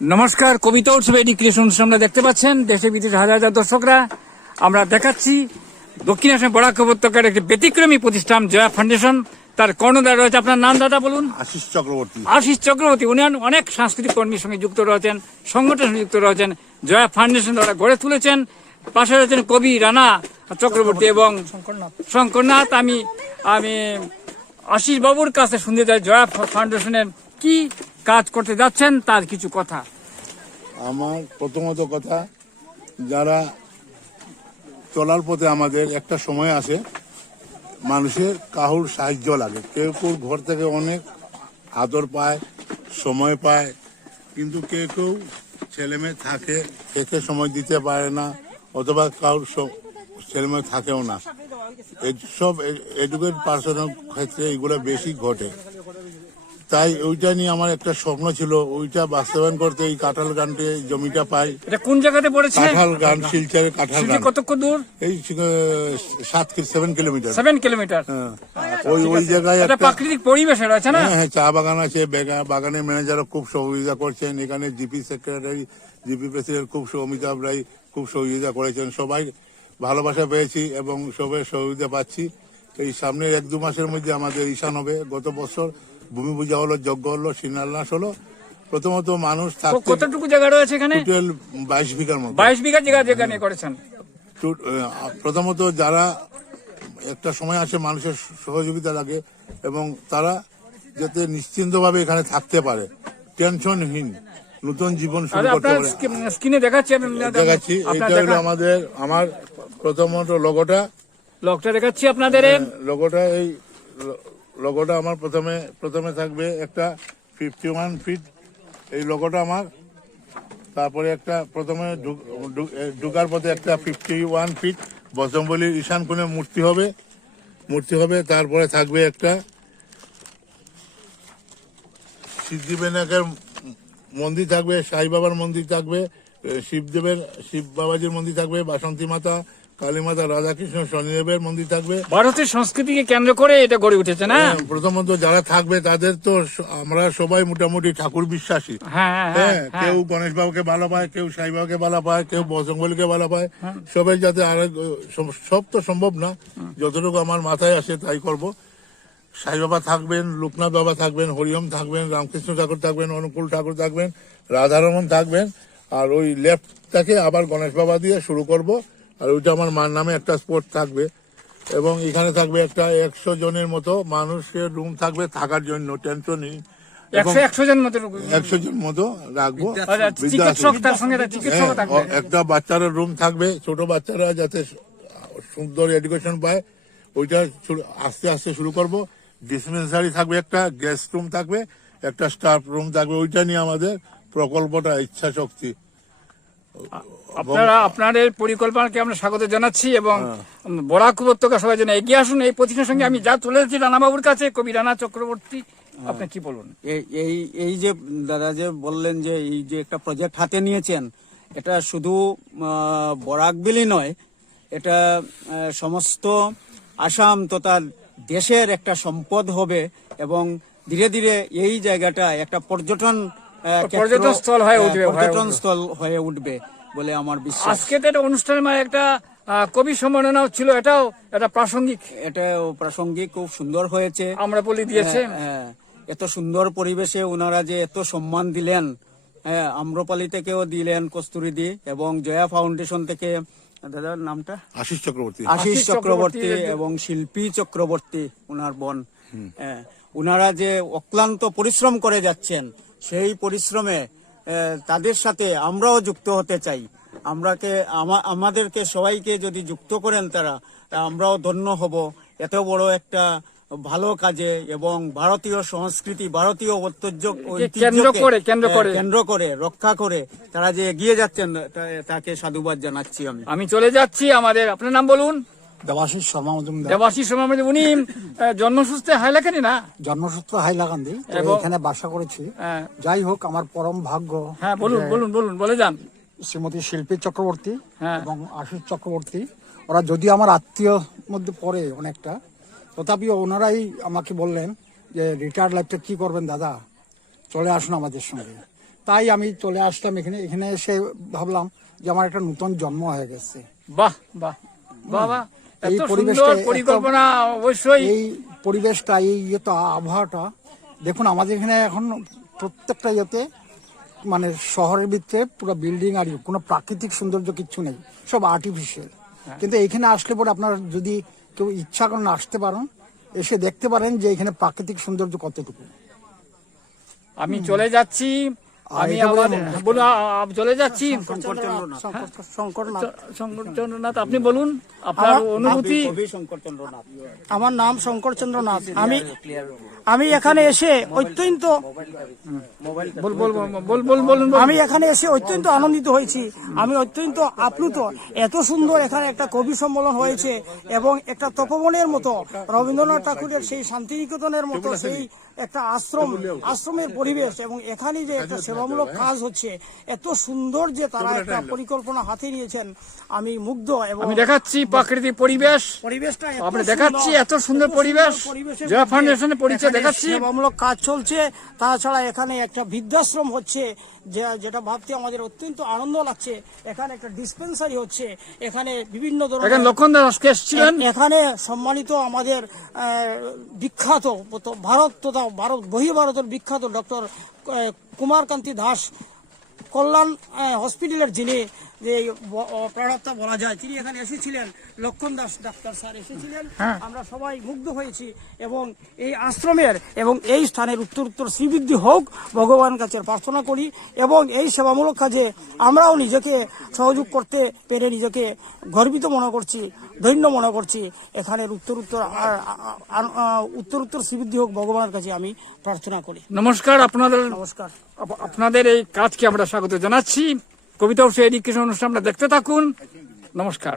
নমস্কার কবিতা উৎসবে এডি ক্রিয়েশন অনুষ্ঠান আমরা দেখতে পাচ্ছেন দেশে বিদেশে হাজার হাজার দর্শকরা। আমরা দেখাচ্ছি দক্ষিণ আসাম বরাক উপত্যকার একটি ব্যতিক্রমী প্রতিষ্ঠান জয়া ফাউন্ডেশন। তার কর্ণধার রয়েছে আপনার নাম দাদা বলুন। আশিস চক্রবর্তী। আশিস চক্রবর্তী উনি অনেক সাংস্কৃতিক কর্মীর সঙ্গে যুক্ত রয়েছেন সংগঠন সঙ্গে যুক্ত রয়েছেন। জয়া ফাউন্ডেশন দ্বারা গড়ে তুলেছেন। পাশে রয়েছেন কবি রানা চক্রবর্তী এবং শঙ্করনাথ। আমি আমি আশিস বাবুর কাছে শুনতে চাই জয়া ফাউন্ডেশনের কি কাজ করতে যাচ্ছেন, তার কিছু কথা। আমার প্রথমত কথা, যারা চলার পথে আমাদের একটা সময় আসে, মানুষের কাহুর সাহায্য লাগে। কেউ কেউ ঘর থেকে অনেক আদর পায়, সময় পায়, কিন্তু কেউ কেউ ছেলে মেয়ে থাকে খেতে সময় দিতে পারে না, অথবা কারোর ছেলে মেয়ে থাকেও না। সব এডুকেট পার্সনের ক্ষেত্রে এগুলো বেশি ঘটে। তাই ওইটা নিয়ে আমার একটা স্বপ্ন ছিল ওইটা বাস্তবায়ন করতে এই কাঁঠাল গানটি জমিটা পাই। এটা কোন জায়গাতে পড়েছে? কাঁঠাল গান শিলচরের কাঁঠাল গান। কতক্ষণ দূর? এই সাত কি সেভেন কিলোমিটার সেভেন কিলোমিটার। ওই ওই জায়গায় একটা প্রাকৃতিক পরিবেশে রয়েছে না? হ্যাঁ হ্যাঁ চা বাগান আছে বাগানের ম্যানেজারও খুব সহযোগিতা করছেন এখানে জিপি সেক্রেটারি জিপি প্রেসিডেন্ট খুব অমিতাভ রায় খুব সহযোগিতা করেছেন সবাই ভালোবাসা পেয়েছি এবং সবাই সহযোগিতা পাচ্ছি। এই সামনের এক দু মাসের মধ্যে আমাদের ঈশান হবে গত বছর ভূমি পূজা হলো যজ্ঞ হলো শিলান্যাস হলো। প্রথমত মানুষ কতটুকু জায়গা রয়েছে এখানে? বাইশ বিঘার মতো। বাইশ বিঘা জায়গা যেখানে করেছেন। প্রথমত যারা একটা সময় আসে মানুষের সহযোগিতা লাগে এবং তারা যাতে নিশ্চিন্তভাবে এখানে থাকতে পারে। টেনশনহীন নতুন জীবন শুরু আরে করতে পারে। স্ক্রিনে দেখাচ্ছি আমি দেখাচ্ছি এটা হলো আমাদের আমার প্রথমত লগোটা লকটা দেখাচ্ছি আপনাদের। লগোটা এই লগোটা আমার প্রথমে প্রথমে থাকবে একটা ফিফটি ওয়ান ফিট এই লগোটা আমার। তারপরে একটা প্রথমে ঢুক- ঢুক- ঢুকার পথে একটা ফিফটি ওয়ান ফিট বজরংবলির ঈশান কোণে মূর্তি হবে। মূর্তি হবে, তারপরে থাকবে একটা সিদ্ধিবিনায়কের মন্দির থাকবে, সাই বাবার মন্দির থাকবে শিবদেবের, শিব বাবাজির মন্দির থাকবে, বাসন্তী মাতা কালী মাতা রাধাকৃষ্ণ শনিদেবের মন্দির থাকবে। ভারতের সংস্কৃতিকে কেন্দ্র করে এটা গড়ে উঠেছে না? হ্যাঁ, প্রথমত যারা থাকবে তাদের তো আমরা সবাই মোটামুটি ঠাকুর বিশ্বাসী। হ্যাঁ হ্যাঁ হ্যাঁ। কেউ গণেশ বাবুকে ভালো পায় কেউ সাই বাবাকে ভালো পায় কেউ বজরঙ্গলিকে ভালো পায় সবাই যাতে আর সব তো সম্ভব না। যতটুকু আমার মাথায় আসে তাই করব। সাই বাবা থাকবেন লোকনাথ বাবা থাকবেন হরিওম থাকবেন রামকৃষ্ণ ঠাকুর থাকবেন অনুকূল ঠাকুর থাকবেন রাধারমন থাকবেন আর ওই লেফটটাকে আবার গণেশ বাবা দিয়ে শুরু করব। আর ওইটা আমার মার নামে একটা স্পট থাকবে। এবং এখানে থাকবে একটা একশো জনের মতো মানুষের রুম থাকবে থাকার জন্য টেনশন নেই। একশো জন মতো একশো জন মতো রাখব। আচ্ছা, তার সঙ্গে একটা হ্যাঁ, থাকবে। ও- একটা বাচ্চারা রুম থাকবে ছোট বাচ্চারা যাতে সুন্দর এডুকেশন পায় ওইটা শুরু- আস্তে আস্তে শুরু করব। ডিসপেন্সারি থাকবে একটা গেস্ট রুম থাকবে একটা স্টাফ রুম থাকবে ওইটা নিয়ে আমাদের প্রকল্পটা ইচ্ছা শক্তি আপনারা আপনার এই পরিকল্পনাকে আমরা স্বাগত জানাচ্ছি এবং বরাক উপত্যকা সবাই যেন এগিয়ে আসুন। এই প্রতিষ্ঠানের সঙ্গে আমি যা তুলে এসেছি রানাবাবুর কাছে কবি রানা চক্রবর্তী আপনি কি বলুন এই এই যে দাদা যে বললেন যে এই যে একটা প্রজেক্ট হাতে নিয়েছেন এটা শুধু আহ, বরাকবিলি নয় এটা সমস্ত আসাম তথা দেশের একটা সম্পদ হবে এবং ধীরে ধীরে এই জায়গাটা একটা পর্যটন পর্যটন স্থল হয়ে উঠবে, হয়ে পর্যটন উঠবে। স্থল হয়ে উঠবে বলে আমার বিশ্বাস। আজকে তো একটা অনুষ্ঠানের মানে একটা কবি সম্মাননাও ছিল এটাও একটা প্রাসঙ্গিক। এটা প্রাসঙ্গিক খুব সুন্দর হয়েছে। আমরা বলি দিয়েছে। হ্যাঁ, হ্যাঁ। এত সুন্দর পরিবেশে ওনারা যে এত সম্মান দিলেন হ্যাঁ আম্রপালি থেকেও দিলেন কস্তুরিদি এবং জয়া ফাউন্ডেশন থেকে দাদার নামটা? আশিস চক্রবর্তী। আশিস চক্রবর্তী চক্রবর্তী, এবং শিল্পী চক্রবর্তী ওনার বোন। হ্যাঁ, ওনারা যে অক্লান্ত পরিশ্রম করে যাচ্ছেন সেই পরিশ্রমে তাদের সাথে আমরাও যুক্ত হতে চাই। আমরাকে আমাদেরকে সবাইকে যদি যুক্ত করেন তারা তা আমরাও ধন্য হব। এত বড় একটা ভালো কাজে এবং ভারতীয় সংস্কৃতি ভারতীয় ঐতিহ্য কেন্দ্র করে, কেন্দ্র করে। কেন্দ্র করে রক্ষা করে তারা যে এগিয়ে যাচ্ছেন তাকে সাধুবাদ জানাচ্ছি আমি। আমি চলে যাচ্ছি আমাদের আপনার নাম বলুন? দেবাশিস শর্মা মজুমদার দেবাশিস। শর্মা আমাদের উনি জন্মসূত্রে না? জন্মসূত্র হাইলাকান্দি। এখানে বাসা করেছি। হ্যাঁ। যাই হোক আমার পরম ভাগ্য হ্যাঁ বলুন বলুন বলুন বলে যান। শ্রীমতী শিল্পী চক্রবর্তী হ্যাঁ। এবং আশিস চক্রবর্তী ওরা যদি আমার আত্মীয় মধ্যে পড়ে অনেকটা তথাপিও ওনারাই আমাকে বললেন যে রিটায়ার্ড লাইফটা কি করবেন দাদা? চলে আসুন আমাদের সঙ্গে। তাই আমি চলে আসলাম এখানে। এখানে এসে ভাবলাম যে আমার একটা নতুন জন্ম হয়ে গেছে। বাহ বাহ। বাবা এই পরিবেশটা পরিকল্পনা অবশ্যই। এই পরিবেশটা এই ইয়েটা আবহাওয়াটা দেখুন আমাদের এখানে এখন প্রত্যেকটা ইয়েতে মানে শহরের ভিতরে পুরো বিল্ডিং আর ইয়ে, কোনো প্রাকৃতিক সৌন্দর্য কিচ্ছু নেই সব আর্টিফিশিয়াল কিন্তু এইখানে আসলে পরে আপনার যদি কেউ ইচ্ছা করেন আসতে পারেন এসে দেখতে পারেন যে এখানে প্রাকৃতিক সৌন্দর্য কতটুকু। আমি চলে যাচ্ছি। আমি এটা বলে আমাদের মনে হয়- বলুন আ- আ- চলে যাচ্ছি। শঙ্করচন্দ্রনাথ আপনি বলুন আপনার অনুভূতি। আমার নাম শঙ্করচন্দ্রনাথ আমি আমি এখানে এসে অত্যন্ত আমি এখানে এসে অত্যন্ত আনন্দিত হয়েছি। আমি অত্যন্ত আপ্লুত। এত সুন্দর এখানে একটা কবি সম্মেলন হয়েছে এবং একটা তপবনের মতো রবীন্দ্রনাথ ঠাকুরের সেই শান্তিনিকেতনের মতো সেই একটা আশ্রম আশ্রমের পরিবেশ এবং এখানে যে একটা সেবামূলক কাজ হচ্ছে। এত সুন্দর যে তারা একটা পরিকল্পনা হাতে নিয়েছেন। আমি মুগ্ধ এবং আমি দেখাচ্ছি প্রাকৃতিক পরিবেশ। পরিবেশটা আপনি দেখাচ্ছি এত সুন্দর পরিবেশ। জয়া ফাউন্ডেশনের পরিচয় দেখাচ্ছি। সেবামূলক কাজ চলছে। তাছাড়া এখানে একটা বৃদ্ধাশ্রম হচ্ছে যে- যেটা ভাবতে আমাদের অত্যন্ত আনন্দ লাগছে। এখানে একটা ডিসপেন্সারি হচ্ছে। এখানে বিভিন্ন ধরনের লক্ষণ দাস কে এসেছিলেন। এখানে সম্মানিত আমাদের আহ, বিখ্যাত ভারত তথা ভারত বহির্ভারতের বিখ্যাত ডক্টর কুমারকান্তি দাস কল্যাণ হসপিটালের যিনি যে প্রাণাত্মা বলা যায় তিনি এখানে এসেছিলেন লক্ষণ দাস ডাক্তার স্যার এসেছিলেন। আমরা সবাই মুগ্ধ হয়েছি এবং এই আশ্রমের এবং এই স্থানের উত্তর উত্তর শ্রীবৃদ্ধি হোক ভগবানের কাছে প্রার্থনা করি এবং এই সেবামূলক কাজে আমরাও নিজেকে সহযোগ করতে পেরে নিজেকে গর্বিত মনে করছি। ধন্য মনে করছি। এখানের উত্তর উত্তর উত্তর উত্তর শ্রীবৃদ্ধি হোক ভগবানের কাছে আমি প্রার্থনা করি। নমস্কার আপনাদের নমস্কার। আপনাদের এই কাজকে আমরা স্বাগত জানাচ্ছি। কবিতা উৎসব এডুকেশন অনুষ্ঠান আমরা দেখতে থাকুন। নমস্কার।